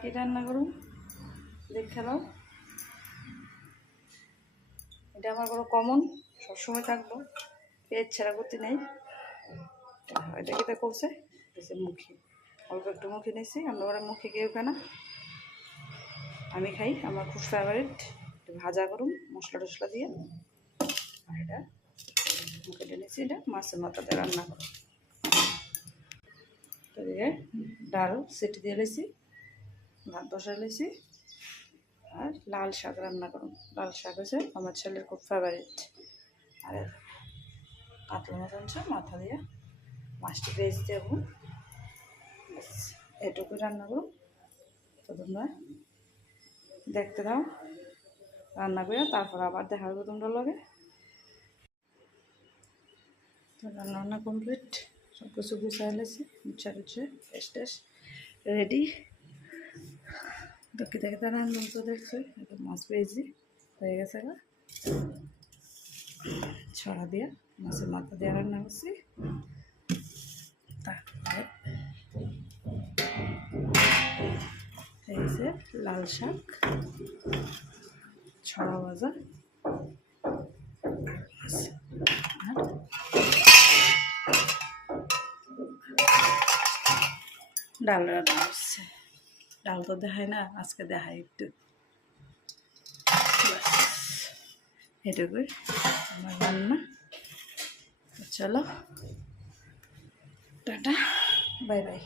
কি রান্না করুন দেখে নাও। এটা আমার বড় কমন, সবসময় থাকবো, পেঁয়াজ ছাড়া করতে নেই। এটা কিটা করছে মুখি, অল্প একটু মুখি নিয়েছি। আমরা ওরা মুখি কেউ কেনা, আমি খাই, আমার খুব ফেভারিট। ভাজা করুন মশলা টশলা দিয়ে। আর এটা মুখিটা নিয়েছি, এটা মাছের মাথাতে রান্না করুন। তো দিয়ে ডাল সিটি দিয়ে লেছি, ভাত বসা লেছি। আর লাল শাক রান্না করুন। লাল শাক হচ্ছে আমার ছেলের খুব ফেভারিট। আর কাতলা মাছ আনছে, মাথা দিয়ে মাছটি ভেজ দেব। এটুকু রান্না করুন। তো তোমরা দেখতে দাও রান্না করে, তারপর আবার দেখা হবে তোমরা লগে। তো রান্না কমপ্লিট, সব কিছু গুছাই লেছি, গুছা গুছে টেস্ট রেডি। দেখতে দেখতে রান্না তো দেখছো, একটু মাছ পেয়েছি হয়ে গেছে। ছড়া দিয়ে মাছের মাথা দিয়ে রান্না করছি। তারপরে এই যে লাল শাক, ছড়া ভাজা, আর ডাল রান্না করছে। ডাল তো দেখায় না, আজকে দেখায় একটু। এটুকুই আমার রান্না। চলো টাটা, বাই বাই।